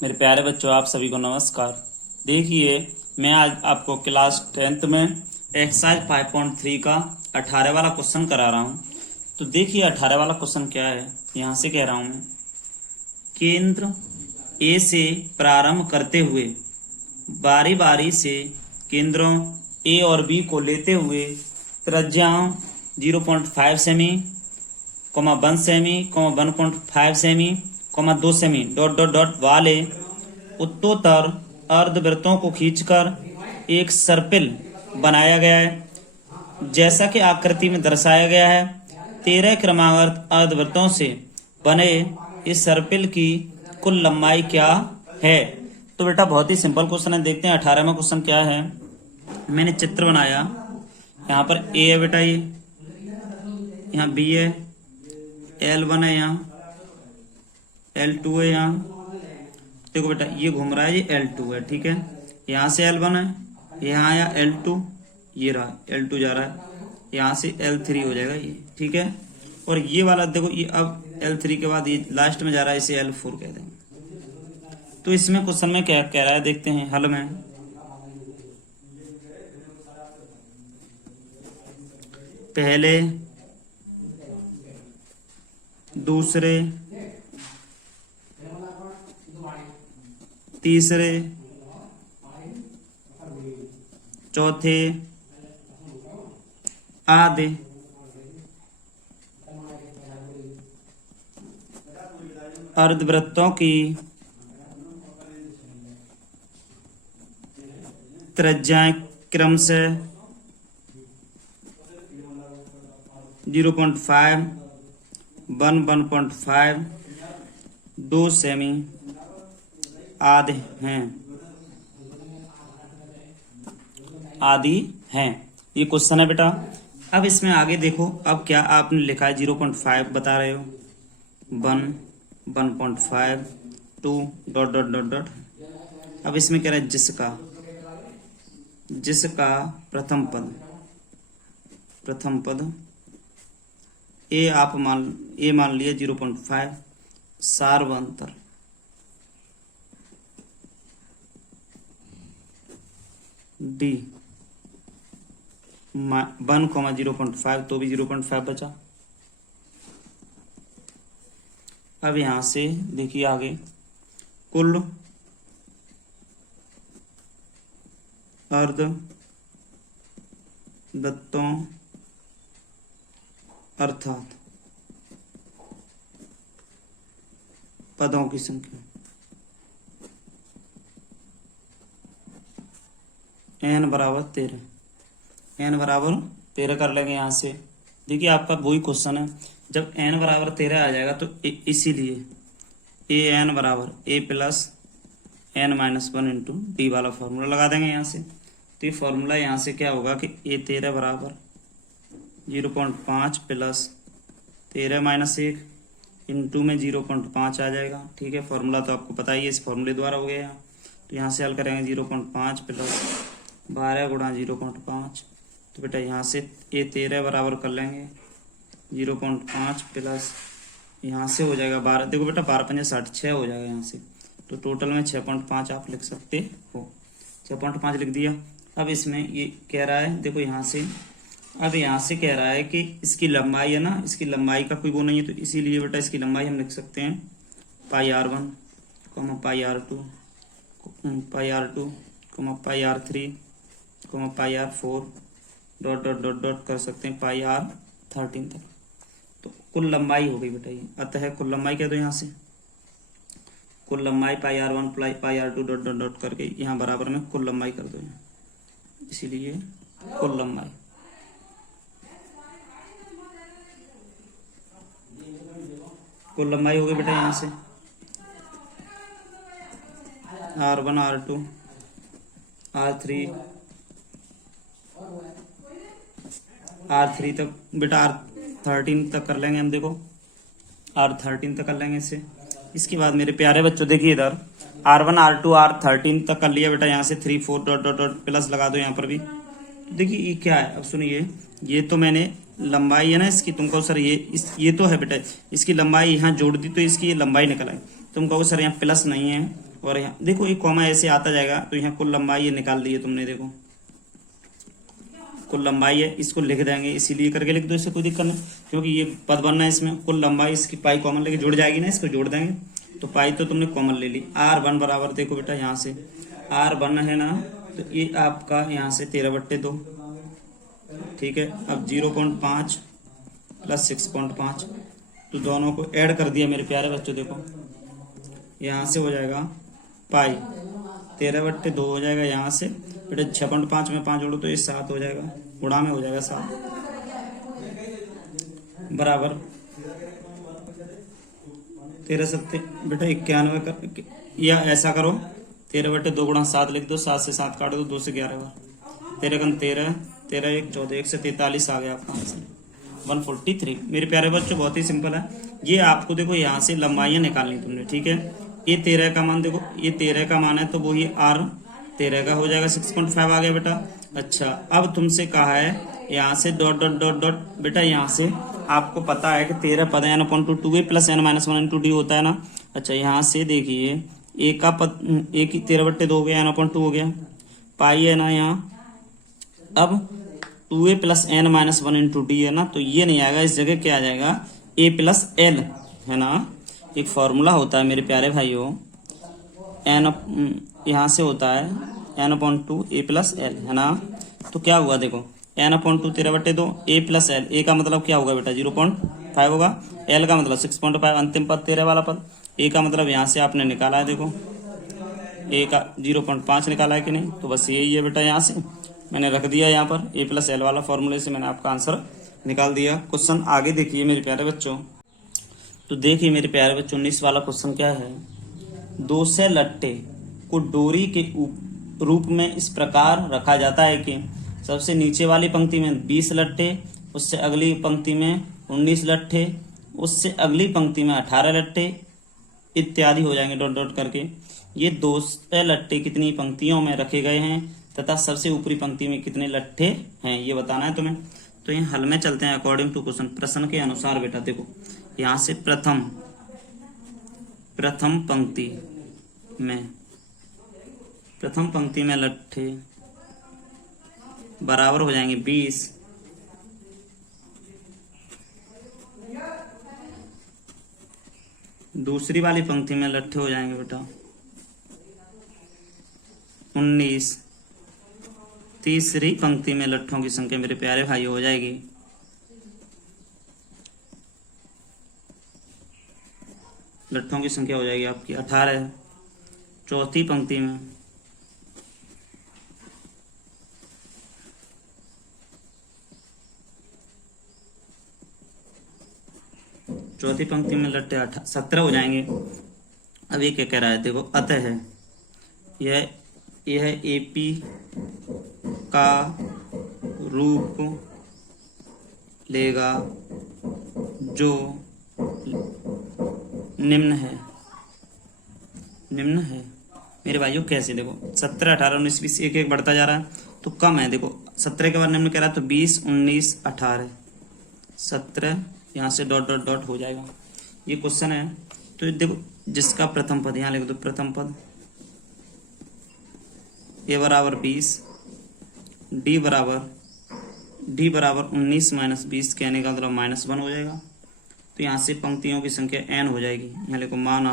मेरे प्यारे बच्चों, आप सभी को नमस्कार। देखिए, मैं आज आपको क्लास 10th में एक्सरसाइज 5.3 का 18 वाला क्वेश्चन करा रहा हूँ। तो देखिए 18 वाला क्वेश्चन क्या है, यहाँ से कह रहा हूँ मैं। केंद्र ए से प्रारंभ करते हुए बारी बारी से केंद्रों ए और बी को लेते हुए त्रिज्याओं 0.5 semi, 1 semi, 1.5 semi, 2 semi dot dot dot वाले उत्तोत्तर अर्धवृत्तों को खींचकर एक सर्पिल बनाया गया है। जैसा कि आकृति में दर्शाया गया है, 13 क्रमागत अर्धवृत्तों से बने इस सर्पिल की कुल लंबाई क्या है। तो बेटा बहुत ही सिंपल क्वेश्चन है, देखते हैं 18वां क्वेश्चन क्या है। मैंने चित्र बनाया, यहाँ पर ए है बेटा, ये यहाँ बी है, L1 है, यहाँ L2 है, यहाँ देखो बेटा ये घूम रहा है, ये L2 है, ठीक है। यहाँ से L1 है, यहाँ आया L2, ये रहा L2 जा रहा है, यहाँ से L3 हो जाएगा ये, ठीक है। और ये वाला देखो, ये अब L3 के बाद ये लास्ट में जा रहा है, इसे L4 कह देंगे। तो इसमें क्वेश्चन में क्या कह रहा है, देखते हैं हल में। पहले, दूसरे, तीसरे, चौथे, आधे अर्धवृत्तों की त्रिज्याएं क्रमशः 0.5, 1.5, 2 सेमी आदि हैं, ये क्वेश्चन है बेटा। अब इसमें आगे देखो, अब क्या आपने लिखा है, 0.5 बता रहे हो, 1, 1.5, 2 डॉट डॉट डॉट डॉट। अब इसमें कह रहा है जिसका प्रथम पद ए आप मान लिया 0.5, सार्वंतर डी 1, 0.5, तो भी 0.5 बचा। अब यहां से देखिए आगे, कुल अर्धवृत्तों अर्थात पदों की संख्या n बराबर 13, n बराबर 13 कर लेंगे। यहाँ से देखिए आपका वही क्वेश्चन है, जब n बराबर 13 आ जाएगा तो इसीलिए ए एन बराबर a plus n-1 into D वाला फॉर्मूला लगा देंगे यहाँ से। तो ये फॉर्मूला यहाँ से क्या होगा कि a13 बराबर 0.5 प्लस 13-1 इंटू में 0.5 आ जाएगा, ठीक है। फॉर्मूला तो आपको पता ही है, इस फॉर्मूले द्वारा हो गया यहाँ। तो यहाँ से हल करेंगे 0.5 प्लस 12 गुणा 0.5, तो बेटा यहाँ से a13 बराबर कर लेंगे 0.5 प्लस यहाँ से हो जाएगा 12, देखो बेटा 12×5 = 6 हो जाएगा यहाँ से। तो टोटल में 6.5 आप लिख सकते हो, 6.5 लिख दिया। अब इसमें ये कह रहा है, देखो यहाँ से, अब यहाँ से कह रहा है कि इसकी लंबाई है ना, इसकी लंबाई का कोई वो नहीं है, तो इसीलिए बेटा इसकी लंबाई हम लिख सकते हैं πr1, πr2, πr2, πr3, πr4 dot dot dot dot कर सकते हैं πr13 तक। तो कुल लंबाई हो गई बेटा ये, अतः कुल लंबाई कह दो यहाँ से, कुल लंबाई πr1 πr2 dot dot dot करके यहाँ बराबर में कुल लंबाई कर दो यहाँ, इसीलिए कुल लंबाई। कुल लंबाई हो गई बेटा यहाँ से r1, r2, r3 तक बेटा r13 तक कर लेंगे हम, देखो r13 तक कर लेंगे इसे। इसके बाद मेरे प्यारे बच्चों देखिए इधर r1, r2, r13 तक कर लिया बेटा, यहाँ से 3, 4 डॉट डॉट डॉट प्लस लगा दो यहाँ पर भी। देखिए ये क्या है, अब सुनिए, ये तो मैंने लंबाई है ना इसकी, तुम कहो सर ये तो है बेटा, इसकी लंबाई यहाँ जोड़ दी तो इसकी ये लंबाई निकल आई। तुम कहो सर यहाँ प्लस नहीं है और यहाँ देखो एक कॉमा ऐसे आता जाएगा, तो यहाँ कुल लंबाई ये निकाल दी है तुमने, देखो कुल लंबाई है, इसको लिख देंगे, इसीलिए करके लिख दो, इससे कोई दिक्कत नहीं, क्योंकि ये पद बनना है इसमें, कुल लंबाई इसकी पाई कॉमन लेके जुड़ जाएगी ना, इसको जोड़ देंगे, तो पाई तो तुमने कॉमन ले ली। R1 बराबर देखो बेटा यहाँ से R1 है ना, तो ये आपका यहाँ से 13/2, ठीक है। अब 0.5 प्लस 6.5, तो दोनों को ऐड कर दिया मेरे प्यारे बच्चों, देखो यहाँ से हो जाएगा पाई 13/2 हो जाएगा यहाँ से बेटा, 6.5 में 5 जोड़ो तो ये 7 हो जाएगा, गुणा में हो जाएगा 7 बराबर 13×7 बेटा 91 कर, या ऐसा करो 13/2 गुणा 7 लिख दो, 7 से 7 काटो तो 2 से 11 बार, 13×13, 13×1 14, 1 से 43 आ गया आपका आंसर 143। मेरे प्यारे बच्चों बहुत ही सिंपल है, ये आपको देखो यहाँ से लंबाइयाँ निकालनी तुमने, ठीक है। ये 13 का मान देखो, ये 13 का मान है तो वो ये R13 का हो जाएगा, 6.5 आ गया बेटा। अच्छा अब तुमसे कहा है यहाँ से डॉट डॉट डॉट डॉट, बेटा यहाँ से आपको पता है कि 13 पद n upon 2 plus n-1 into D होता है ना। अच्छा यहाँ से देखिए एक का पद, एक ही 13/2 हो गया, n अपॉन 2 हो गया, पाई है ना यहाँ, अब 2a plus n-1 into D है ना, तो ये नहीं आएगा, इस जगह क्या आ जाएगा a प्लस l है ना। एक फॉर्मूला होता है मेरे प्यारे भाइयों, n यहाँ से होता है n/2 a प्लस l है ना, तो क्या हुआ देखो n/2 13/2 a plus l, a का मतलब क्या होगा बेटा 0.5 होगा, l का मतलब 6.5, अंतिम पद 13 वाला पद, a का मतलब यहाँ से आपने निकाला है, देखो a का 0.5 निकाला है कि नहीं, तो बस यही है बेटा, यहाँ से मैंने रख दिया यहाँ पर a प्लस l वाला फॉर्मूले से मैंने आपका आंसर निकाल दिया। क्वेश्चन आगे देखिए मेरे प्यारे बच्चों, तो देखिए मेरे प्यारे बच्चों 19 वाला क्वेश्चन क्या है, 2 से लट्टे को डोरी के रूप में इस प्रकार रखा जाता है कि सबसे नीचे वाली पंक्ति में 20 लट्टे, उससे अगली पंक्ति में 19 लट्टे, उससे अगली पंक्ति में 18 लट्टे इत्यादि हो जाएंगे डॉट डॉट करके। ये 2 से लट्टे कितनी पंक्तियों में रखे गए हैं तथा सबसे ऊपरी पंक्ति में कितने लट्टे हैं, ये बताना है तुम्हें। तो यहाँ हल में चलते हैं अकॉर्डिंग टू क्वेश्चन, प्रश्न के अनुसार बेटा देखो यहाँ से प्रथम पंक्ति में लट्ठे बराबर हो जाएंगे 20, दूसरी वाली पंक्ति में लट्ठे हो जाएंगे बेटा 19, तीसरी पंक्ति में लट्ठों की संख्या मेरे प्यारे भाई हो जाएगी लट्ठों की संख्या हो जाएगी आपकी 18, चौथी पंक्ति में लट्ठे 17 हो जाएंगे। अब ये क्या कह रहा है देखो, अतः है यह एपी का रूप लेगा जो निम्न है मेरे भाइयों। कैसे देखो 17, 18, 19, 20 एक एक बढ़ता जा रहा है तो कम है, देखो 17 के बाद निम्न कह रहा है तो 20, 19, 18, 17 यहाँ से डॉट डॉट डॉट हो जाएगा। ये क्वेश्चन है तो देखो जिसका प्रथम पद यहाँ लिख दो, प्रथम पद a बराबर 20, d बराबर 19 माइनस 20 कहने का मतलब -1 हो जाएगा। तो यहाँ से पंक्तियों की संख्या n हो जाएगी, यहाँ लिखो माना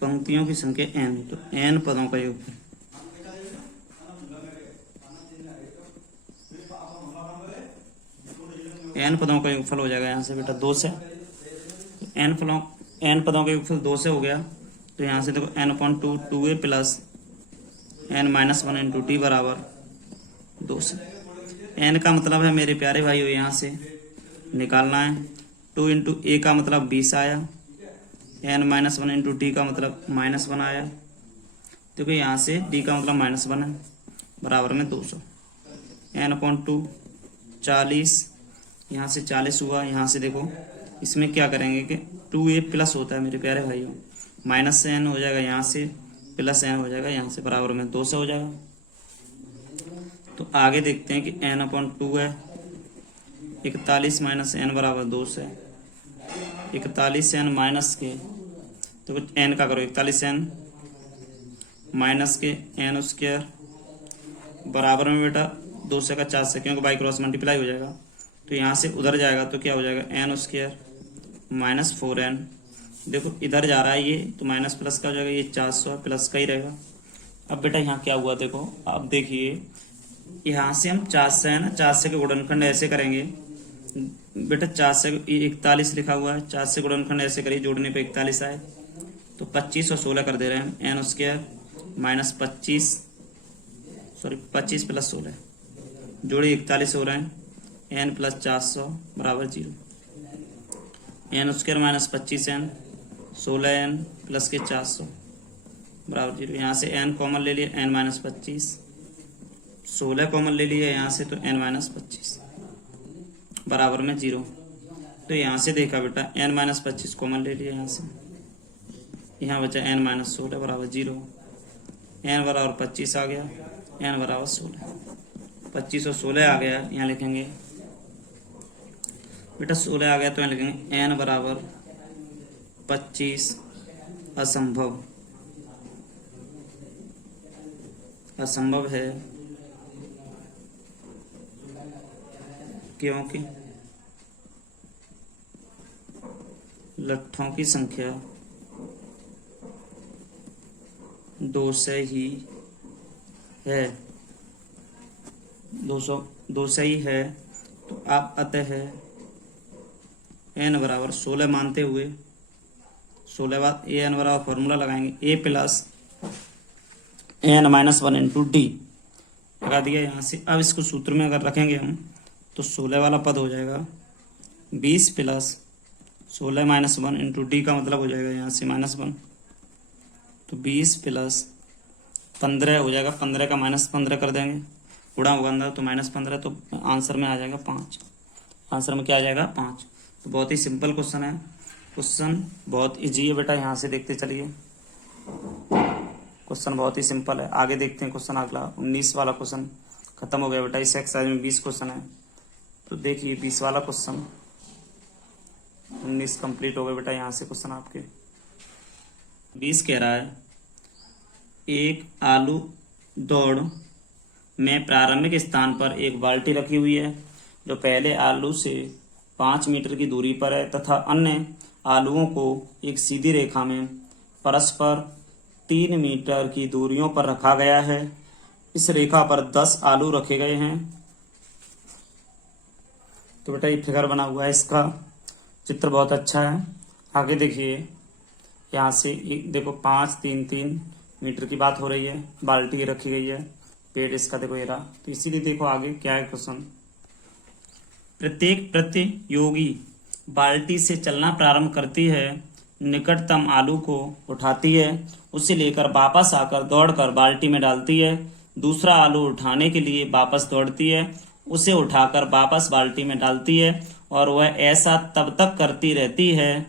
पंक्तियों की संख्या n, तो n पदों का योगफल n पदों का योगफल हो जाएगा यहाँ से बेटा 2 से, n पदों का योगफल 2 से हो गया। तो यहाँ से देखो n/2 2a plus n-1 into T बराबर 2 से। n का मतलब है मेरे प्यारे भाइयों यहाँ से निकालना है, 2 इंटू a का मतलब 20 आया, n-1 इंटू डी का मतलब -1 आया। देखो यहाँ से d का मतलब -1 है बराबर में 200, n/2 40, यहाँ से 40 हुआ। यहाँ से देखो इसमें क्या करेंगे कि 2a प्लस होता है मेरे प्यारे भाइयों, माइनस से n हो जाएगा, यहाँ से प्लस n हो जाएगा, यहाँ से बराबर में 200 हो जाएगा। तो आगे देखते हैं कि n/2 है, 41 माइनस एन बराबर 2 से 41 एन माइनस के, तो एन का करो 41 एन माइनस के एन स्क्वायर बराबर में बेटा 2 से का 4 से, क्योंकि बाई क्रॉस मल्टीप्लाई हो जाएगा, तो यहाँ से उधर जाएगा तो क्या हो जाएगा एन स्क्वायर माइनस 4n। देखो इधर जा रहा है ये, तो माइनस प्लस का हो जाएगा, ये 400 प्लस का ही रहेगा। अब बेटा यहाँ क्या हुआ देखो, अब देखिए यहाँ से हम 4 से है ना, 4 से के गुणनखंड ऐसे करेंगे बेटा, 4 से 41 लिखा हुआ है, 4 से गुणनखंड ऐसे करिए, जोड़ने पे 41 आए, तो 25 और 16 कर दे रहे हैं, एन स्क्वायर माइनस 25 प्लस 16 जोड़े 41 हो रहे हैं, एन प्लस 400 बराबर 0, N square minus 25n 16n plus के 400 बराबर 0। यहाँ से n कॉमन ले लिया, n माइनस 25, 16 कॉमन ले लिया यहाँ से, तो n माइनस 25 बराबर में 0। तो यहाँ से देखा बेटा n माइनस 25 कॉमन ले लिया यहाँ से, यहाँ बचा n माइनस 16 बराबर 0, n बराबर 25 आ गया, n बराबर 16, 25 और 16 आ गया, यहाँ लिखेंगे बेटा 16 आ गया, तो यहाँ लिखेंगे n बराबर 25 असंभव, असंभव है क्योंकि लट्ठों की संख्या 2 से ही है, 2 से ही है। तो आप अतः n बराबर 16 मानते हुए 16 बाद ए एन बराबर फॉर्मूला लगाएंगे, a plus n minus 1 into d लगा दिया यहाँ से। अब इसको सूत्र में अगर रखेंगे हम तो 16 वाला पद हो जाएगा 20 प्लस 16 माइनस 1 इंटू डी का मतलब हो जाएगा यहाँ से -1, तो 20 प्लस 15 हो जाएगा, 15 का -15 कर देंगे, गुणा होगा अंदर तो -15, तो आंसर में आ जाएगा 5, आंसर में क्या आ जाएगा 5। तो बहुत ही सिंपल क्वेश्चन है, क्वेश्चन बहुत इजी है बेटा, यहाँ से देखते चलिए, क्वेश्चन बहुत ही सिंपल है। आगे देखते हैं क्वेश्चन अगला, 19 वाला क्वेश्चन खत्म हो गया बेटा, इस एक्सरसाइज में 20 क्वेश्चन है, तो देखिए 20 वाला क्वेश्चन, 19 कंप्लीट हो गए बेटा यहाँ से क्वेश्चन आपके। 20 कह रहा है एक आलू दौड़ में प्रारंभिक स्थान पर एक बाल्टी रखी हुई है जो पहले आलू से 5 मीटर की दूरी पर है तथा अन्य आलुओं को एक सीधी रेखा में परस्पर 3 मीटर की दूरियों पर रखा गया है। इस रेखा पर 10 आलू रखे गए हैं। तो बेटा ये फिगर बना हुआ है, इसका चित्र बहुत अच्छा है। आगे देखिए यहाँ से देखो 5 3 3 मीटर की बात हो रही है, बाल्टी रखी गई है, पेड़ इसका देखो ये रहा। तो इसीलिए देखो आगे क्या है क्वेश्चन, प्रत्येक प्रतियोगी बाल्टी से चलना प्रारंभ करती है, निकटतम आलू को उठाती है, उसे लेकर वापस आकर दौड़कर बाल्टी में डालती है, दूसरा आलू उठाने के लिए वापस दौड़ती है, उसे उठाकर वापस बाल्टी में डालती है और वह ऐसा तब तक करती रहती है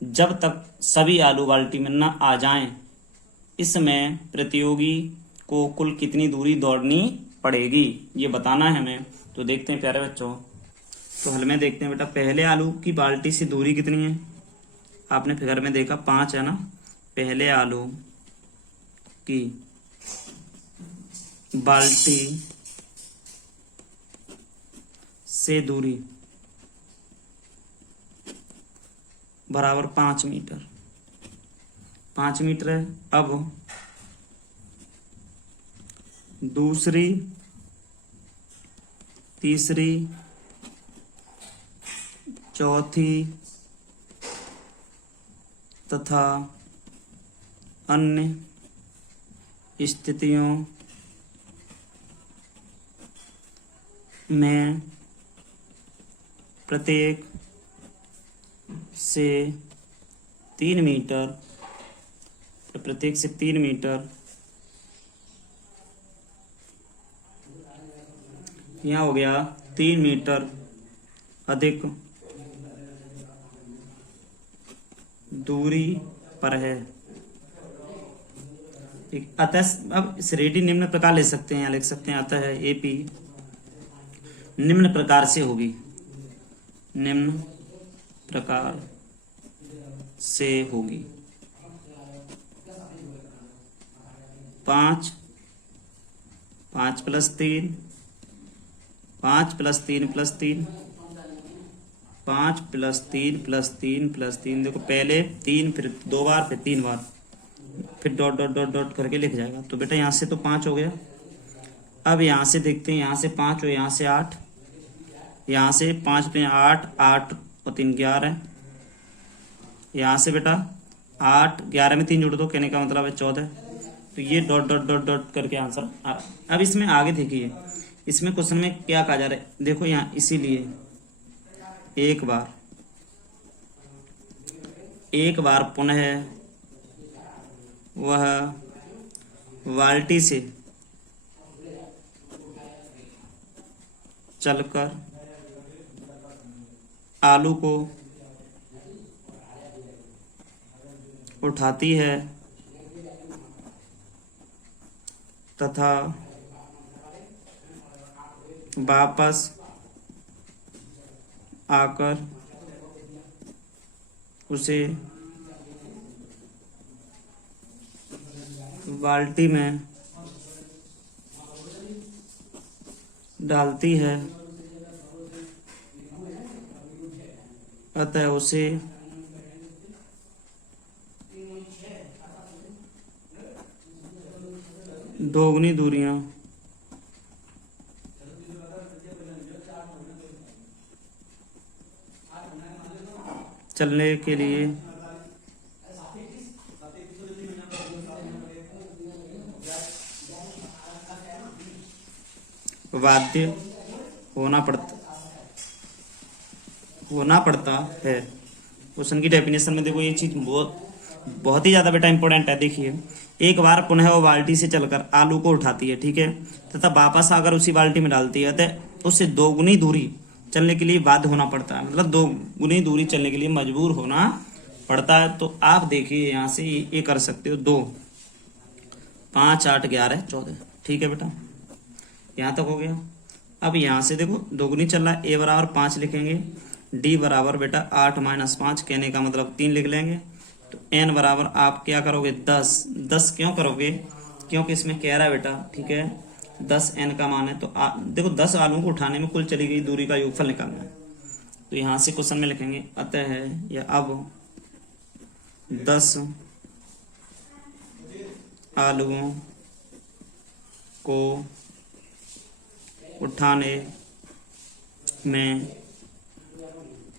जब तक सभी आलू बाल्टी में न आ जाएं। इसमें प्रतियोगी को कुल कितनी दूरी दौड़नी पड़ेगी ये बताना है हमें। तो देखते हैं प्यारे बच्चों, तो हल में देखते हैं बेटा, पहले आलू की बाल्टी से दूरी कितनी है, आपने फिगर में देखा 5 है ना, पहले आलू की बाल्टी से दूरी बराबर 5 मीटर, 5 मीटर है। अब दूसरी तीसरी चौथी तथा अन्य स्थितियों में प्रत्येक से 3 मीटर, प्रत्येक से 3 मीटर यहाँ हो गया 3 मीटर अधिक दूरी पर है। ठीक, अतः अब इस रेडी निम्न प्रकार ले सकते हैं, यहाँ लिख सकते हैं अतः एपी निम्न प्रकार से होगी। निम्न प्रकार से होगी। 5 5 + 3 5 + 3 + 3 5 + 3 + 3 + 3 देखो पहले 3 फिर 2 बार फिर 3 बार फिर डॉट डॉट डॉट डॉट करके लिख जाएगा। तो बेटा यहाँ से तो 5 हो गया। अब यहाँ से देखते हैं, यहाँ से 5 और यहाँ से 8, यहाँ से 5 पे 8 8 और 3 11, यहाँ से बेटा 8 11 में 3 जोड़ दो, कहने का मतलब है 14। तो ये डॉट डॉट डॉट डॉट करके आंसर आ रहा है। अब इसमें आगे देखिए, इसमें क्वेश्चन में क्या कहा जा रहा है, देखो यहाँ इसीलिए एक बार पुनः वह बाल्टी से चलकर आलू को उठाती है तथा वापस आकर उसे बाल्टी में डालती है, अतः उसे दोगुनी दूरियां चलने के लिए बाध्य होना पड़ता है। क्वेश्चन की डेफिनेशन में देखो ये चीज बहुत ही ज्यादा बेटा इंपॉर्टेंट है। देखिए, एक बार पुनः वो बाल्टी से चलकर आलू को उठाती है, ठीक है, तथा वापस आकर उसी बाल्टी में डालती है, तो उससे दोगुनी दूरी चलने के लिए बाध्य होना पड़ता है, मतलब दोगुनी दूरी चलने के लिए मजबूर होना पड़ता है। तो आप देखिए यहाँ से ये कर सकते हो, 2 5 8 11 14, ठीक है बेटा, यहाँ तक हो गया। अब यहाँ से देखो दोगुनी चल रहा है, a बराबर 5 लिखेंगे, d बराबर बेटा 8 - 5, कहने का मतलब 3 लिख लेंगे। तो n बराबर आप क्या करोगे 10 क्यों करोगे, क्योंकि इसमें कह रहा है बेटा, ठीक है, 10 n का मान है। तो देखो 10 आलू को उठाने में कुल चली गई दूरी का योगफल निकालना है। तो यहाँ से क्वेश्चन में लिखेंगे अतः है या अब 10 आलुओं को उठाने में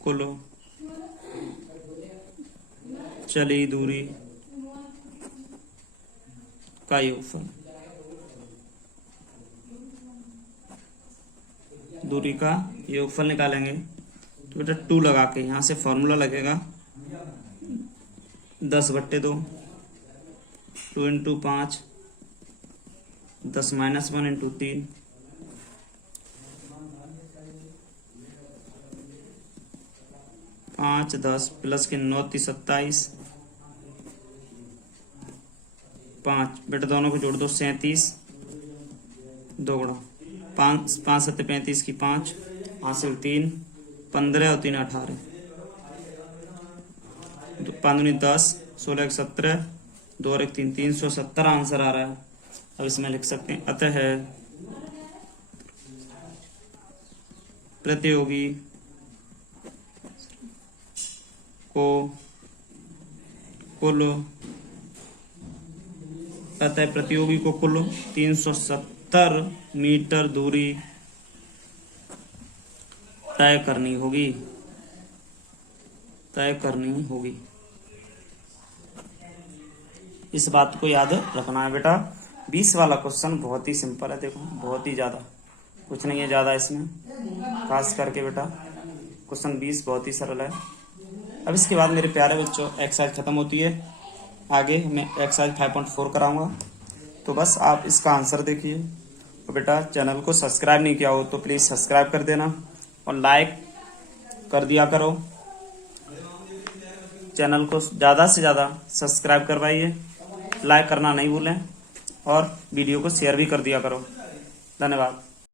कुल चली दूरी का योगफल, दूरी का योगफल निकालेंगे। तो बेटा 2 लगा के यहाँ से फॉर्मूला लगेगा 10/2, 2 × 5 10 - 1 × 3, 5 10 प्लस के 9 × 27, 5 बेटा दोनों को जोड़ दो 37, 2 गुणा 5 5 7 35 की 5 हासिल 3 15 और 3 18, 5 × 10 16 × 17 2 और 1 3 370 आंसर आ रहा है। अब इसमें लिख सकते हैं अतः है प्रतियोगी को कुल 370 मीटर दूरी तय करनी होगी। इस बात को याद रखना है बेटा। 20 वाला क्वेश्चन बहुत ही सिंपल है, देखो बहुत ही ज्यादा कुछ नहीं है ज्यादा इसमें, खास करके बेटा क्वेश्चन 20 बहुत ही सरल है। अब इसके बाद मेरे प्यारे बच्चों एक्सरसाइज खत्म होती है, आगे मैं एक्सरसाइज 5.4 कराऊंगा। तो बस आप इसका आंसर देखिए। तो बेटा चैनल को सब्सक्राइब नहीं किया हो तो प्लीज सब्सक्राइब कर देना और लाइक कर दिया करो। चैनल को ज़्यादा से ज़्यादा सब्सक्राइब करवाइए, लाइक करना नहीं भूलें और वीडियो को शेयर भी कर दिया करो। धन्यवाद।